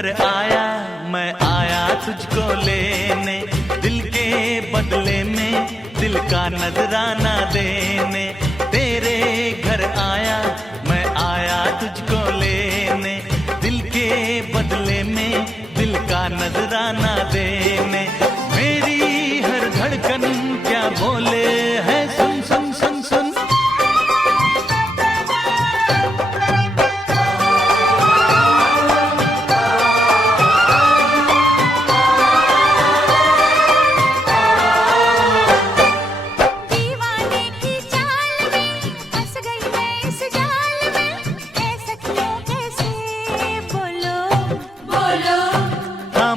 घर आया, मैं आया तुझको लेने, दिल के बदले में दिल का नजराना देने। तेरे घर आया, मैं आया तुझको लेने, दिल के बदले में दिल का नजराना देने। मेरी हर धड़कन क्या बोले है, सुन सुन सुन सुन।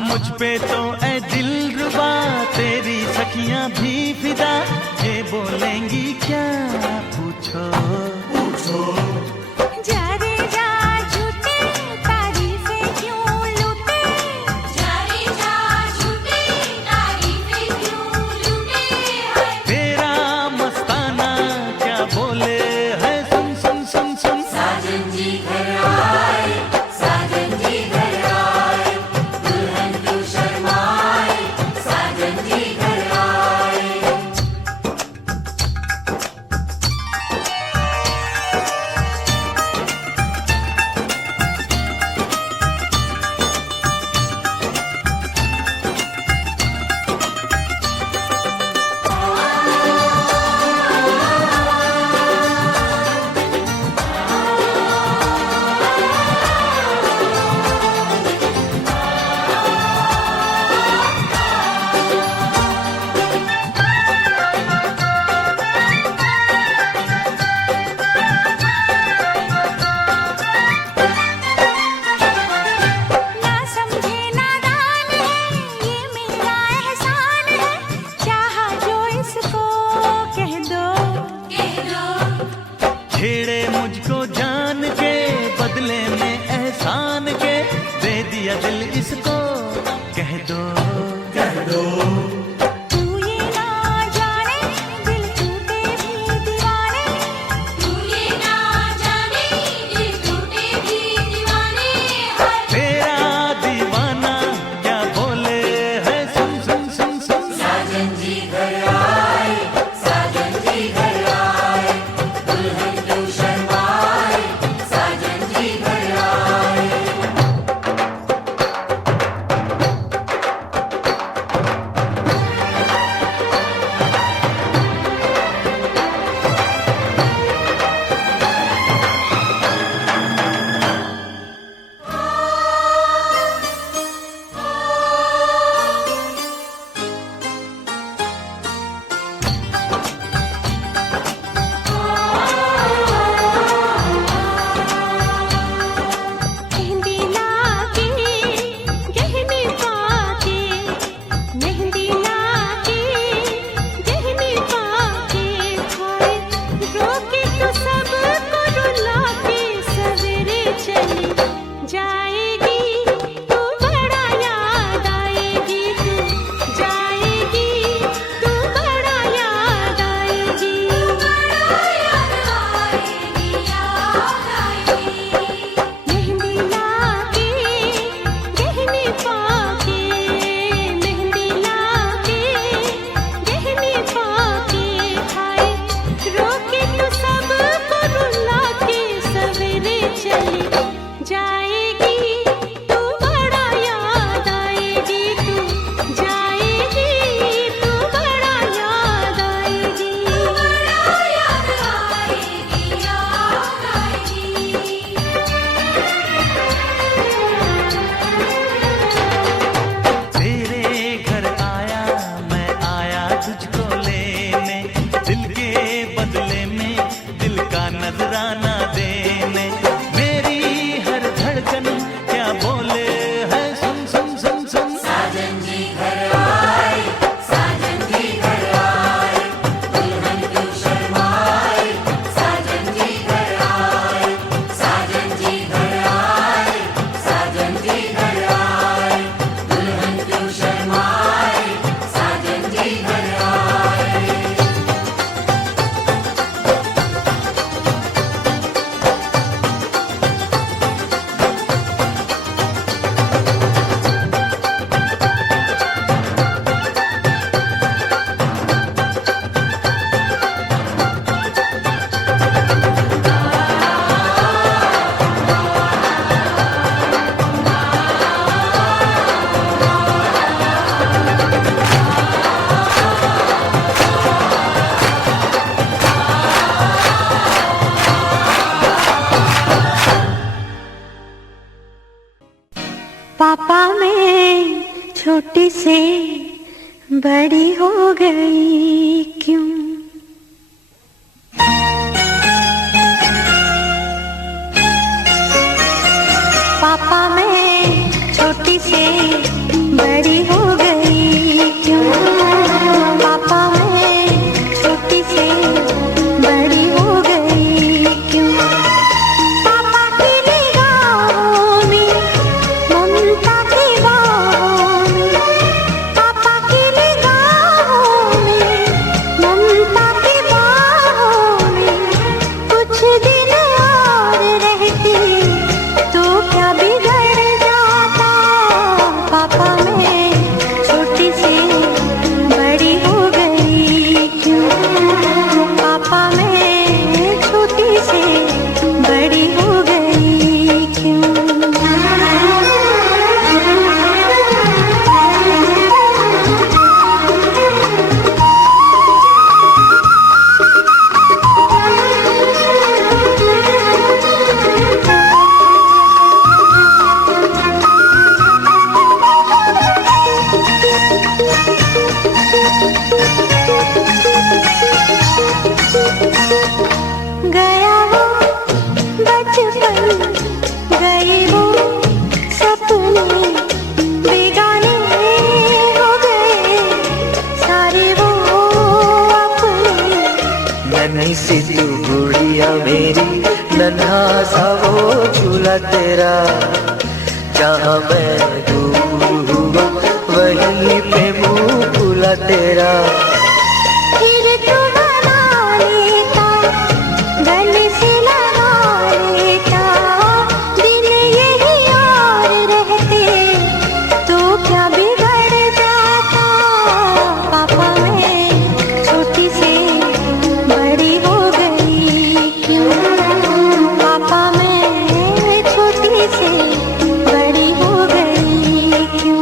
मुझ पे तो ऐ दिलरुबा तेरी सखियां भी फिदा, ये बोलेंगी क्या पूछो पूछो। जा रे जा झूठे तारीफें क्यों लूटे, जा रे जा झूठे तारीफें क्यों लूटे। तेरा मस्ताना क्या बोले है, सुन सुन सुन सुन। साजन जी घर आए, साजन जी घर आए, दुल्हन क्यों शर्माए, साजन जी घर आए। छेड़े मुझको जान के बदले में एहसान के, दे दिया दिल इसको कह दो कह दो। तू ये ना जाने दिल टूटे भी दीवाने, तू ये ना जाने दिल टूटे भी दीवाने। तेरा दीवाना क्या बोले है, सुन सुन सुन सुन। साजन जी घर आए, साजन जी घर आए, दुल्हन क्यों शर्माए, साजन जी घर आए। मेहंदी लाके गहने पाके, मेहंदी लाके गहने पाके, हाय रोके तो सबको रुला के सवेरे चली जाएगी। तू बड़ा याद आएगी, तू जाएगी, तू बड़ा याद आएगी, बड़ा याद आएगी, याद आएगी। मेहंदी लाके गहने पाके, मेहंदी लाके गहने पाके, हाय रोके तो सबको रुला के सवेरे चली जाएगी। तू बड़ा याद आएगी, तू जाएगी, तू बड़ा याद आएगी, बड़ा याद आएगी, याद आएगी। तेरे घर आया, मैं आया तुझको लेने, दिल के बदले में दिल का नजराना देने। मेरी हर धड़कन क्या बोले है, सुन सुन सुन सुन। साजन जी घर आए, साजन जी घर आए, दुल्हन क्यों शर्माए, साजन जी घर आए, साजन जी घर आए, साजन जी घर आए, दुल्हन क्यों शर्माए, साजन जी घर आए। पापा मैं छोटी से बड़ी हो गई क्यों? पापा मैं छोटी से बड़ी हो गई क्यों? पापा मैं छोटी से बड़ी हो गई क्यों? पापा की निगाहों में ममता की बाहों में, पापा की निगाहों में ममता की बाहों में कुछ दिन और रहती तो क्या बिगड़ जाता? पापा मैं छोटी से बड़ी हो गई क्यों? पापा मैं छोटी से बड़ी हो गई क्यों? गया वो बचपन, गए वो सपने, बेगाने हो गए सारे वो अपने। नन्ही सी तू गुड़िया मेरी, नन्हा सा वो झूला तेरा, जहाँ मैं दूर हुआ वहीं पे मुँह खुला तेरा। फिर तू बना लेता, गले से लगा लेता, दिन यही और रहते तो क्या बिगड़ जाता? पापा मैं छोटी से बड़ी हो गई क्यों? पापा मैं छोटी से बड़ी हो गई क्यों?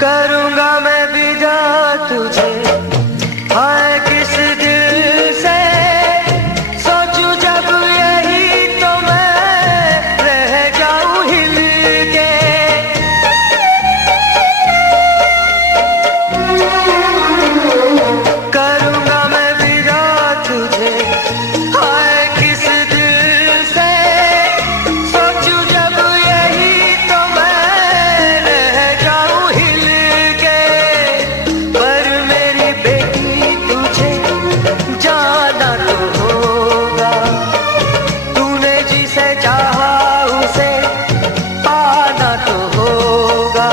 करूँगा मैं भी जा तुझे, हाय किस दिल से सोचूं जब यही तो मैं रह जाऊं हिल के। करूँगा मैं भी जा तुझे, हाय किस दिल से सोचूं जब यही तो मैं रह जाऊं हिल के। पर मेरी बेटी तुझे जाना तो होगा, तूने जिसे चाहा उसे पाना तो होगा।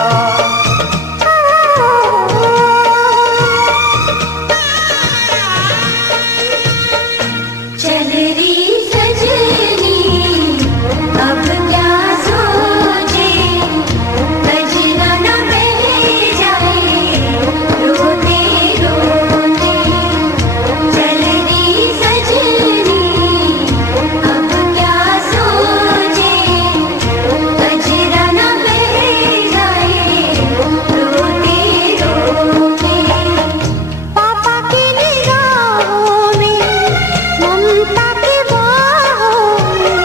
चल री सजनी अब क्या सोचे, सजना न बह जाए रोते रोते। चल री सजनी अब क्या सोचे, सजना न बह जाए रोते रोते। पापा की निगाहों में ममता की बाहों में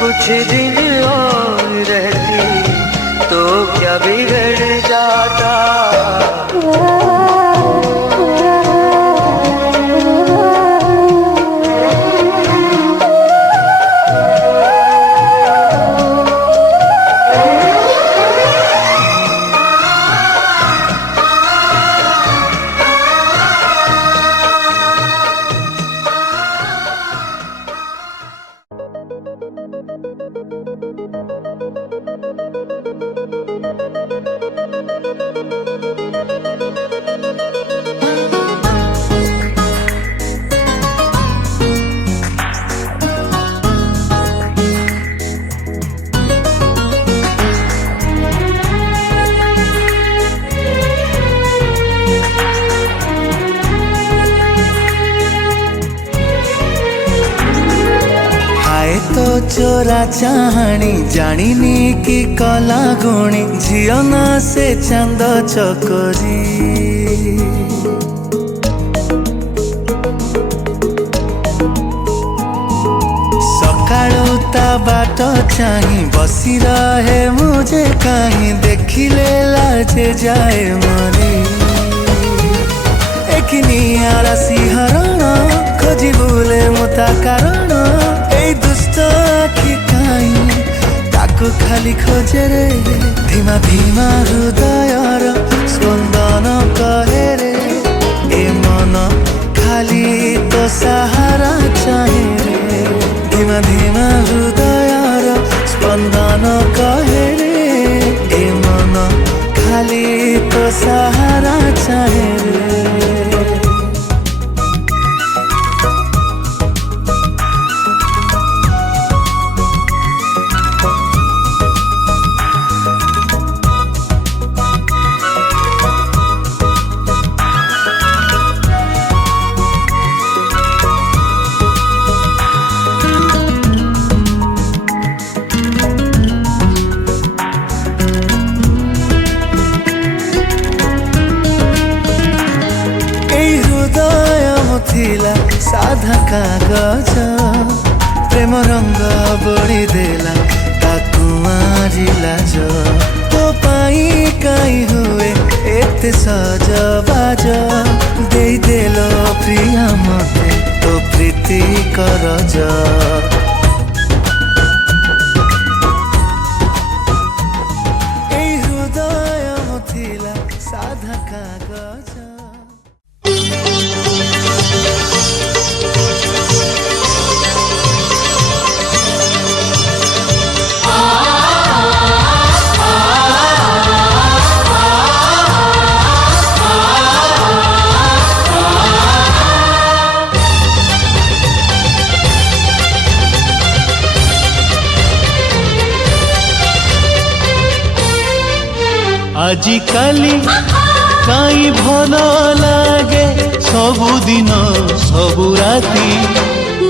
कुछ दिन और रहती तो क्या बिगड़ जाता? गोरा चाहाणी जानिनी कि कला गुणी झियो ना से चांद चकरी सकाळू ता बाट चाही बसी रहे मुझे कहीं देखिले लाजे जाए मरी एकिनी आरासी हरण खोजी बुले मुता कारण ए दुष्ट आखि काई ताको खाली खोजे रे धीमा धीमा हृदयर स्पंदन कहे रे ए मन खाली तो सहारा चाहे रे धीमा धीमा हृदयर स्पंदन कहे रे ए मन खाली तो सहारा चाहे रे साधा कागज प्रेम रंग बोड़ी देला ताकू मारी लाज तो पाई काई हुए एते सजबाज दे देलो प्रिया मते तो प्रीति करज हृदय मथिला साधा कागज आजिकाली काई भल लागे सबुदिन सबु राती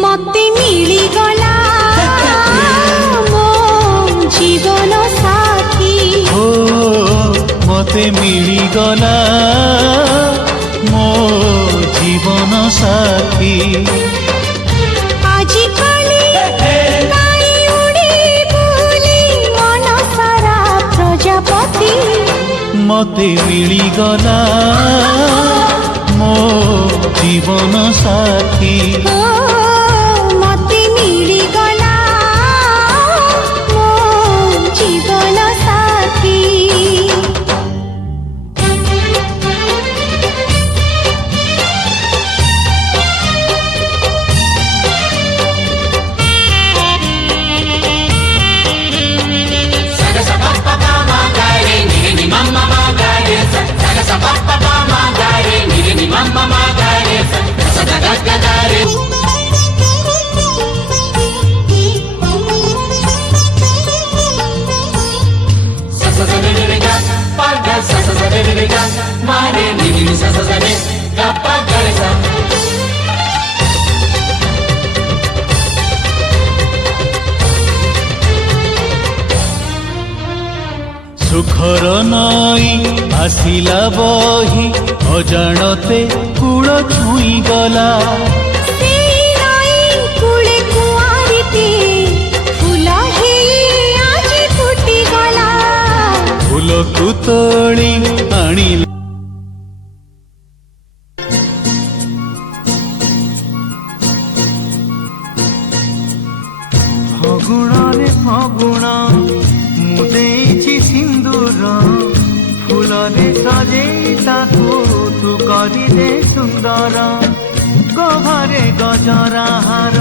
मते मिली गला मो जीवन साथी हो मते मिली गला मो जीवन साथी आजिकाली काई उड़ी बुली मन सारा प्रजापति मते मिली गला मो जीवन साथी मते मिली गला मो जीवन साथी सुखर नई आसिला बही अजाणते कूल छुई गला फूल को तोड़ी आनी फगुण रे फगुण मुदेची सिंदूर फूल रे सजे ताकू तू करी दे सुंदर गहरे गजरा हार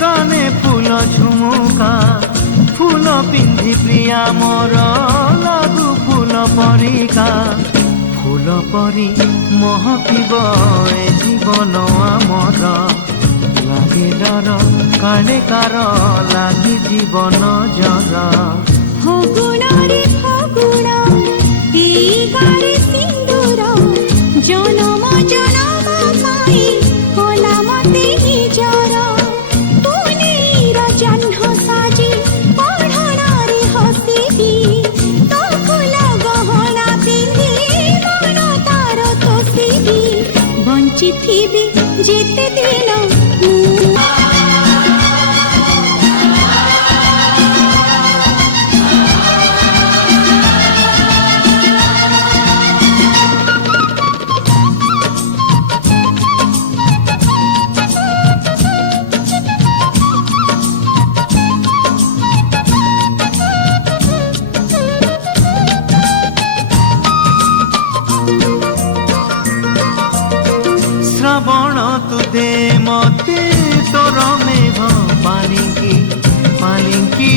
काने फूल झुमुका फूल पिंधि प्रिया मोर लागू फूल परिका फूल परी महकिब ए जीवन आमर लागे डर काले कार लागे जीवन जर फगुण रे फगुण एई गारे सिंदूर जनम जनम माई कोला मते निजर तू नीर जह्न साजी ବଞ୍ଚିଥିବି ଯେତେ ଦିନ ମୁଁ श्रावण तू दे मते तोर मेघ पालिंकी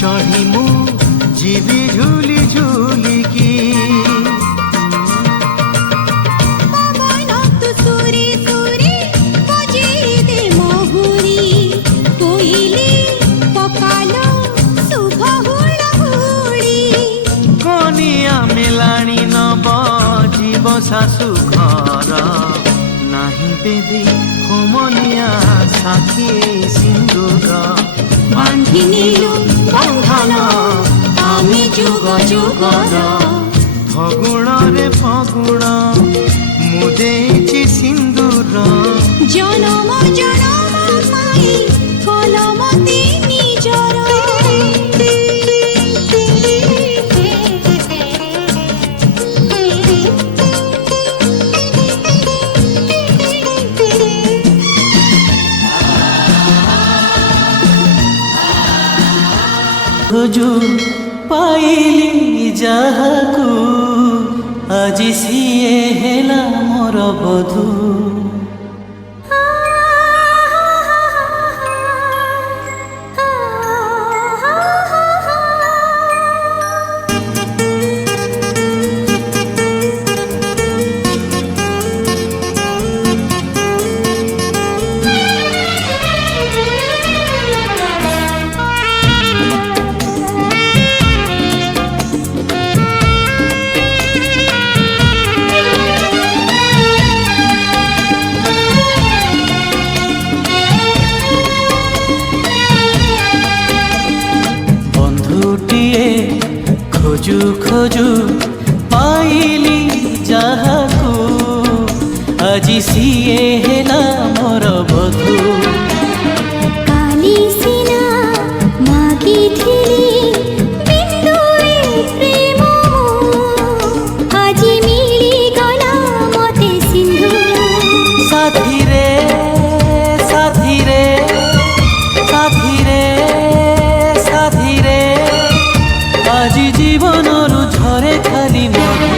चढ़ी मु जीवी झूली झूलिकी पवन तु सुरे सुरे बजेई दे महुरी कोइली पकालो शुभ हुड़हुड़ी कनिया मिलाणी नब जीव शाशु घर नहीं बेदी होमनिया साथी सिंदूर बांधी नीलु बंधन आमी जुग जुगर फगुण रे फगुण मुदेची सिंदूर जनम जनम माई कलमती निजर खोजु पाइली जाहाकू आज सिए हेला मोर बधू खोजु खोजु पाइली जाहाकू आज सिए हेला मोर बधू काली सिना मागिथिली बिंदुए प्रेम आज मिली गला मते सिंधु साथी रे साथी रे साथी रे साथी रे आज जीवन रु झरे खाली मधु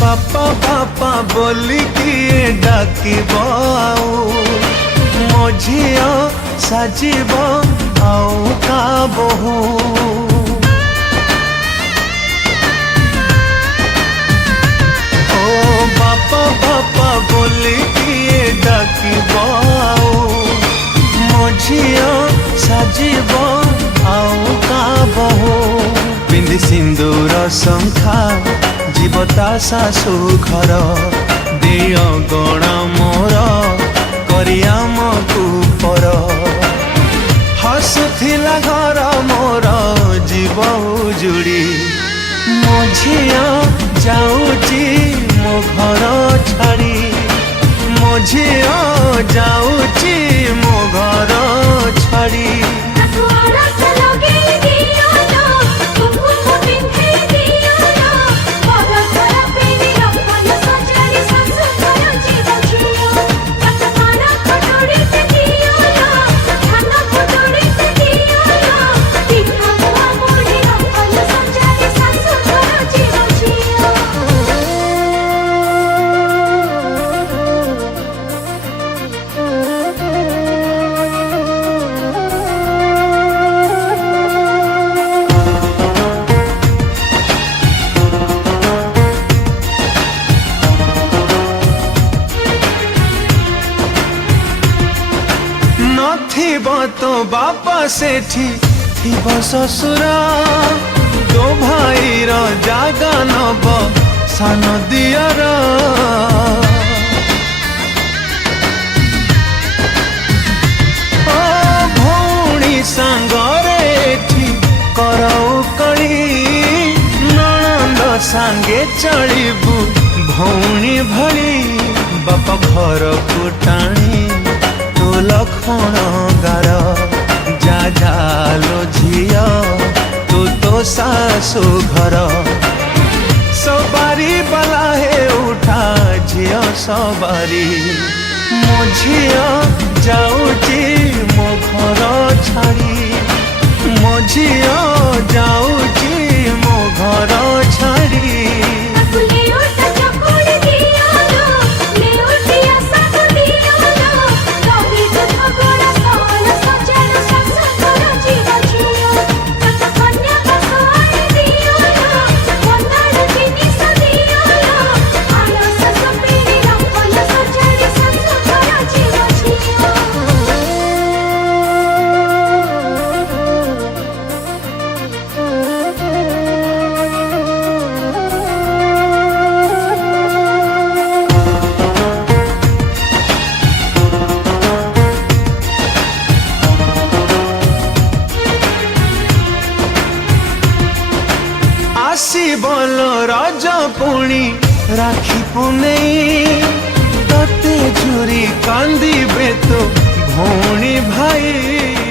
बापा बापा बोली किए डाकिब मो झिया साजिब आउ का बहु ओ बापा बापा बोली किए डाकिब मो झिया साजिब आउ का बहु पिंधि सिंदूर शंखा जीवता शाशु घर दिय गण मोर करियाम कुपर हसुथिला घर मोर जीव उजुड़ी मो झिया जाऊची मो घर छाड़ी मो झिया जाऊची मो घर छाड़ी थिबो तो बापा सेठी थिबो ससुर तो भाई रो जागा नब सान दियर भौणी सांगरे एठी करौ कड़ी ननंद सांगे चलिबू भौणी भली बापा घर कुटाणी तो लखण गार जा जालो झिया तू तो सासु घर सवारी बला हे उठा झिया सवारी मो झिया जाऊची मो घर छाड़ी मो झिया जाऊची मो घर छाड़ी आसी बोलो राजा पुणी राखी पुनेई तते झुरी कांदी बेतो भौणी भाई